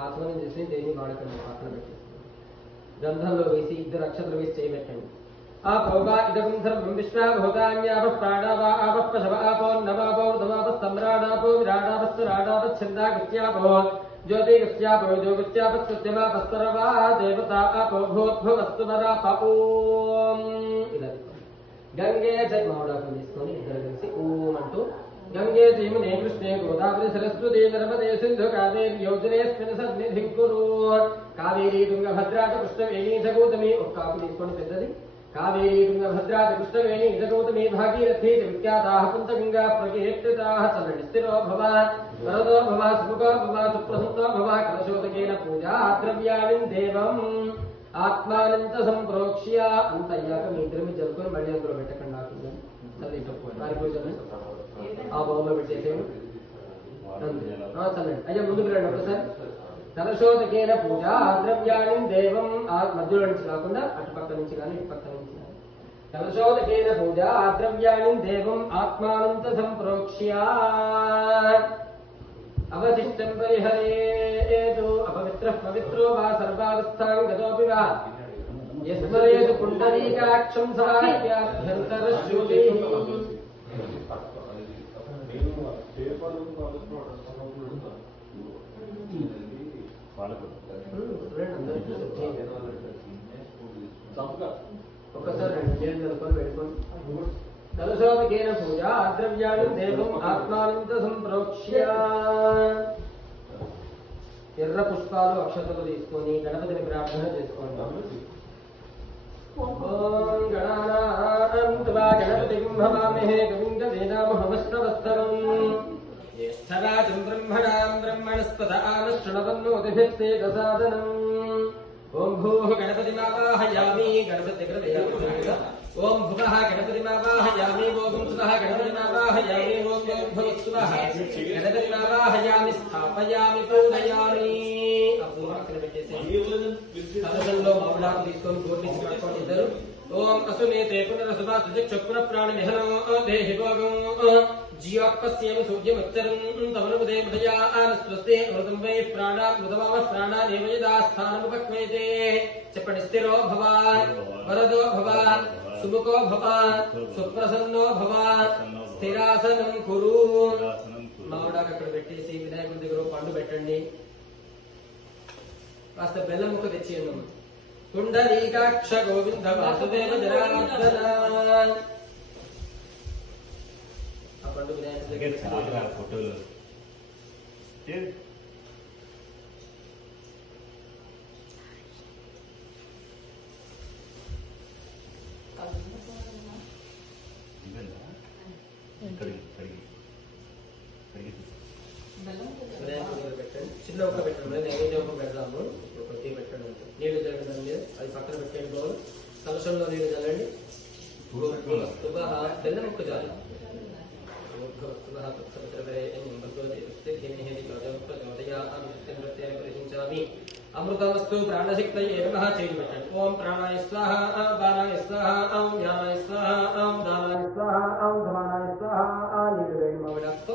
ఆచమనం చేసి దేన్ని వాడకండి, పక్కన పెట్టేసి గంధంలో వేసి 2 అక్షతలు వేసి చేయబెట్టండి. ఆ పౌగా ఇదం సర్వం విశ్వా భూతాన్యాప ప్రాణావా ఆప పశవ ఆపో నవాపో ధవాప సమ్రాడాపో విరాడాపశ్చరాడాపచ్ఛందాగత్యాపో జ్యోతిగత్యాపో యోగత్యాపత్యమాపస్తరవా దేవతా ఆపో భూద్భువస్తు వరాప ఇలా గంగే జై మామిడాకు తీసుకొని ఇద్దరు కలిసి ఓం అంటూ గంగే జయమునే కృష్ణే గోదావరి సరస్వతి నర్మదే సింధు కావేరి యోజనేస్మిన్ సన్నిధిం కురు. కావేరీ తుంగభద్రాచ కృష్ణవేణి జగౌతమి ఒక కాపు తీసుకోండి పెద్దది. కావేరీ తుంగభద్రాచ కృష్ణవేణి జగౌతమి భాగీరథీ విఖ్యాతాః పంచగంగా ప్రకీర్తితాః. చలండి. స్థిరో భవ వరదో భవ సుముఖో భవ సుప్రసన్నో భవ. కలశోదకేన పూజా ద్రవ్యాణి దేవం ఆత్మానం చ సంప్రోక్ష్య. అంత అయ్యాక మీ ఇద్దరు మీరు జరుపుకొని మళ్ళీ అందులో పెట్టకండి. నాకు వారి పూజలు ఆ బౌల్లో పెట్టేసేయండి. చల్లండి. అయ్యా ముందుకు రండి ఒకసారి. కలశోదకేన పూజా ద్రవ్యాణి దేవం. ఆ మధ్యలో నుంచి కాకుండా అటుపక్క నుంచి కానీ ఇటుపక్క నుంచి కానీ. కలశోదకేన పూజా ద్రవ్యాణి దేవం ఆత్మానం చ సంప్రోక్ష్య. అవశిష్టం పరిహరేతు అపవిత్రః పవిత్రో వా సర్వావస్థాం గతోపి వా యస్మరేతు పుండరీకాక్షం సాఖ్యాభ్యంతరశ్రుతిః. ఒక్కసారి వెళ్ళిపోండి. కలశోదకేన పూజా ద్రవ్యాణి దేవం ఆత్మానం చ సంప్రోక్ష్య. ఎర్ర పుష్పాలు అక్షతలు తీసుకొని గణపతిని ప్రార్థన చేసుకోండి. ఓం గణానాం త్వా గణపతిం భవామహే కవిం కవీనామహమశ్రవస్తరం. జ్యేష్ఠరాజం బ్రహ్మణాం బ్రహ్మణస్పత ఆనశృణవన్నోతిభిస్సేదసాదనం. ఓం భూః గణపతిమావాహయామి గణపతిగ్రహయామి. ఓం భువః గణపతిమావాహయామి. ఓం సువః గణపతిమావాహయామి. ఓం భూర్భువస్సువః గణపతిమావాహయామి. స్థాపయామి పూజయామి. అక్కడ పెట్టేసేయండి. కలశంలో మామిడాకు తీసుకొని గోర్నించి పట్టుకోండి ఇద్దరు. ఓం అసునేతే పునరసుభాసుచక్షుః ప్రాణి నిహనో దేహి భోగం జియోత్పస్యేమ సూర్యముచ్చరం తమనుపదే మృదయానస్వస్తే అమృతం వై ప్రాణామృతమావ ప్రాణానేవ యదా స్థానముపక్వేతే. చెప్పండి. స్థిరో భవ వరదో భవ సుముఖో భవ సుప్రసన్నో భవ స్థిరాసనం కురు. మామిడాకు అక్కడ పెట్టేసి వినాయకుడి దగ్గర పండు పెట్టండి. కాస్త బెల్లం ముక్క తెచ్చేయండి. పుండరీకాక్ష గోవింద వాసుదేవ జనార్దన. ఆ పండు వినాయకుడి దగ్గర ఫోటోలు పెట్టండి. చిన్న ఒక పెట్టండి. నైవేద్యం ఒక పెడదాము. ఒకటి పెట్టండి. నీళ్లు జరగదండి. అది పక్కన పెట్టండి. బౌల్ కలశంలో నీళ్లు చల్లండి. బెల్లం ఒక్క చాలు. అమృతమస్తు ప్రాణశక్తయే నమః. చేయి పెట్టండి. ఓం ప్రాణాయ స్వాహ బాణాయ స్వాహ ఓం జ్ఞానాయ స్వాహ ఓం దానాయ స్వాహ ఓం ధమానాయ స్వాహ. నీళ్లు వేయండి మామిడాకుతో.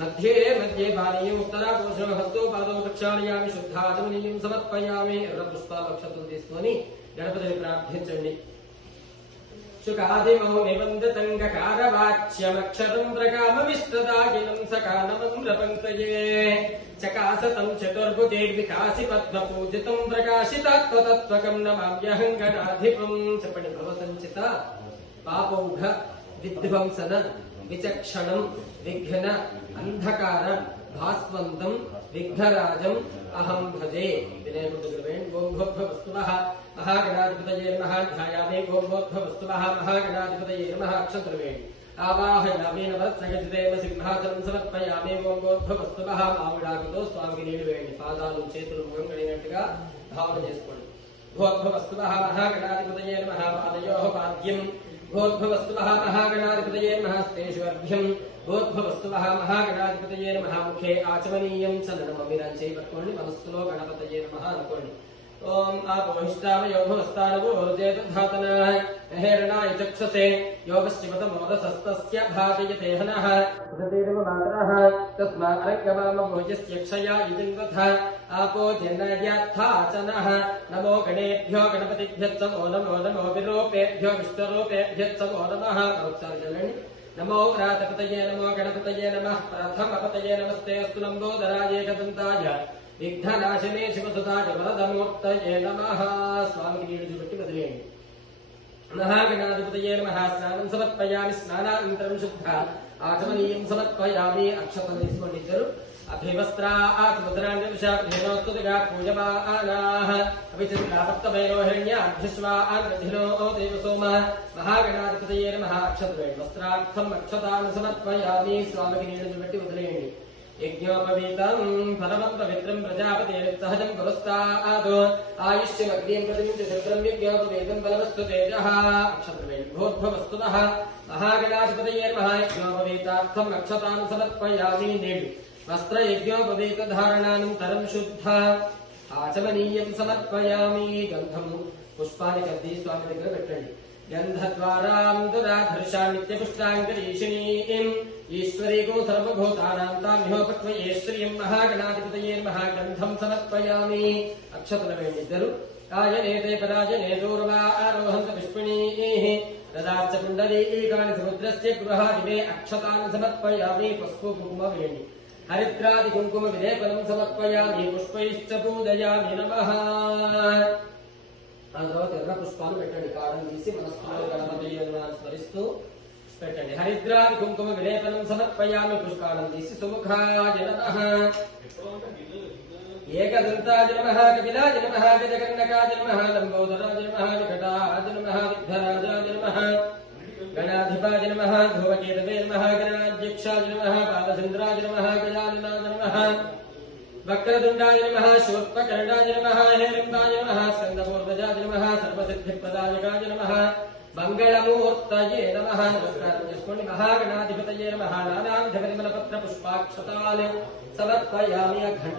మధ్యే మధ్యే పానీయం ఉత్తరాకోశం హస్తో పాదో ప్రక్షాళయామి. శుద్ధాచమనీయం సమర్పయామి. ఎర్ర పుష్పాలు అక్షతలు తీసుకొని గణపతిని ప్రార్థించండి. శుకాదిమౌ నిబంధతంగకారవాచ్యమక్షరం ప్రకామవిష్టదాగినం సకానమం రపంతయే. చకాసతం చతుర్భుజైర్వికాసి పద్మపూజితం ప్రకాశితాత్మతత్వకం నమామ్యహం గణాధిపం. చెప్పండి. భవసంచిత పాపౌఘ విధ్వంసన విచక్షణం విఘ్న అంధకార భాస్వంతం విఘ్నరాజం అహం భజే. వినాయకుడి దగ్గర వేయండి. ఓం భోద్భవస్తువః మహాగణాధిపతయే నమః. ధ్యాయామి. ఓం భోద్భవస్తువః మహాగణాధిపతయే నమః. అక్షంతలు వేయండి. ఆవాహయామి. నవరత్నగజదేవ సింహాచలం సమర్పయామి. ఓం భోద్భవస్తువః. మామిడాకుతో స్వామికి నీళ్లు వేయండి. పాదాలు చేతులు ముఖం కడిగినట్టుగా భావన చేసుకోండి. భోద్భవస్తువః మహాగణాధిపతయే నమః. పాదయోః పాద్యం. భోద్భవస్తువః మహాగణాధిపతయే నమః. స్తేషు అర్ఘ్యం. భోద్భవస్తువః మహాగణాధిపతయే నమః. ముఖే ఆచమనీయం. చలనం అభిరాం చేయి పట్టుకోండి. మనస్సులో గణపతయే నమః అనుకోండి. ओम आपोहिष्टावयो भुवस्तानवोर्जेतधातनः हेरणाय चक्षसे योगश्चिवतमोदसस्तस्य भाजयते हनः तदेवमात्रः तस्मादरङ्गवामभोजस्य क्षया इदिन्वथ आपो जन्नयथाचनः नमो गणेभ्यो गणपतिभ्यः नमो विरूपेभ्यो विश्वरूपेभ्यः नमः नमो व्रातपतये नमो गणपतये नमः प्रथमपतये नमस्ते अस्तु लम्बोदराय एकदन्ताय विघ्ननाशिने शिवसुताय वरदमूर्तये नमः स्वामिకి నీళ్లు పెట్టి వదిలేయండి महागणाधिपतये नमः स्नानं समर्पयामि स्नानानन्तरं शुद्ध आचमनीयं समर्पयामि अक्षतं తీసుకోండి ఇద్దరు अभिवस्त्रात् मुद्राण्यविषाभ्येनोस्तुतिगा पूजमानाः अभिचिन्तापत्तभैरो हिरण्याभ्यश्वान्वधिनो देवसोमः महागणाधिपतये नमः अक्षत्रं वस्त्रार्थम् अक्षतान् समर्पयामि स्वामिకి నీళ్లు పెట్టి వదిలేయండి यज्ञोपवीतं परमं पवित्रं प्रजापतेर्सहजं पुरस्तात् आयुष्यमग्निं प्रतिमिन्द्रशत्रं यज्ञोपवीतं बलवस्तु तेजः अक्षत्रवेण भूर्भुवस्तुतः महागणाधिपतये नमः यज्ञोपवीतार्थम् अक्षतान् समर्पयामि नीडु वस्त्रयज्ञोपवीतधारणानन्तरं शुद्ध आचमनीयं समर्पयामि गन्धं पुष्पाणि कद्दी स्वामी దగ్గర పెట్టండి गन्धद्वारां दुराधर्षामित्यपुष्टाङ्गरीषिणीम् ईश्वरीको सर्वभूतानां तामिहोपत्वये श्रियं महागणाधिपतये नमः गन्धं समर्पयामि अक्षतलवेणिद्दरु आयनेते पराजने दूर्वा आरोहन्त पुष्पिणीः ददाच्च पुण्डरीकानि समुद्रस्य गृहादिवे अक्षतान् समर्पयामि पस्पु कुङ्कुमवेणि हरिद्रादिकुङ्कुमविलेपनं समर्पयामि पुष्पैश्च पूजयामि नमः ఆ తర్వాత ఎర్ర పుష్పాలు పెట్టండి కారం తీసి మనస్సులో గణపతిని స్మరిస్తూ పెట్టండి హరిద్రాది కుంకుమ విలేపనం సమర్పయామి పుష్పాలను తీసి సుముఖాయ నమః ఏకదంతాయ నమః కపిలాయ నమః గజకర్ణకాయ నమః లంబోదరాయ నమః వికటాయ నమః విఘ్నరాజాయ నమః గణాధిపాయ నమః ధ్రువకేతవే నమః గణాధ్యక్షాయ నమః బాలచంద్రాయ నమః గజాననాయ నమః वक्रतुण्डाय नमः शूर्पकर्णाय नमः हेरम्बाय नमः स्कन्दपूर्वजाय नमः सर्वसिद्धिप्रदायकाय नमः मङ्गलमूर्तये नमः नमस्कारं చేసుకోండి महागणाधिपतये नमः नानाविधपरिमलपत्रपुष्पाक्षतान् समर्पयामि घण्ट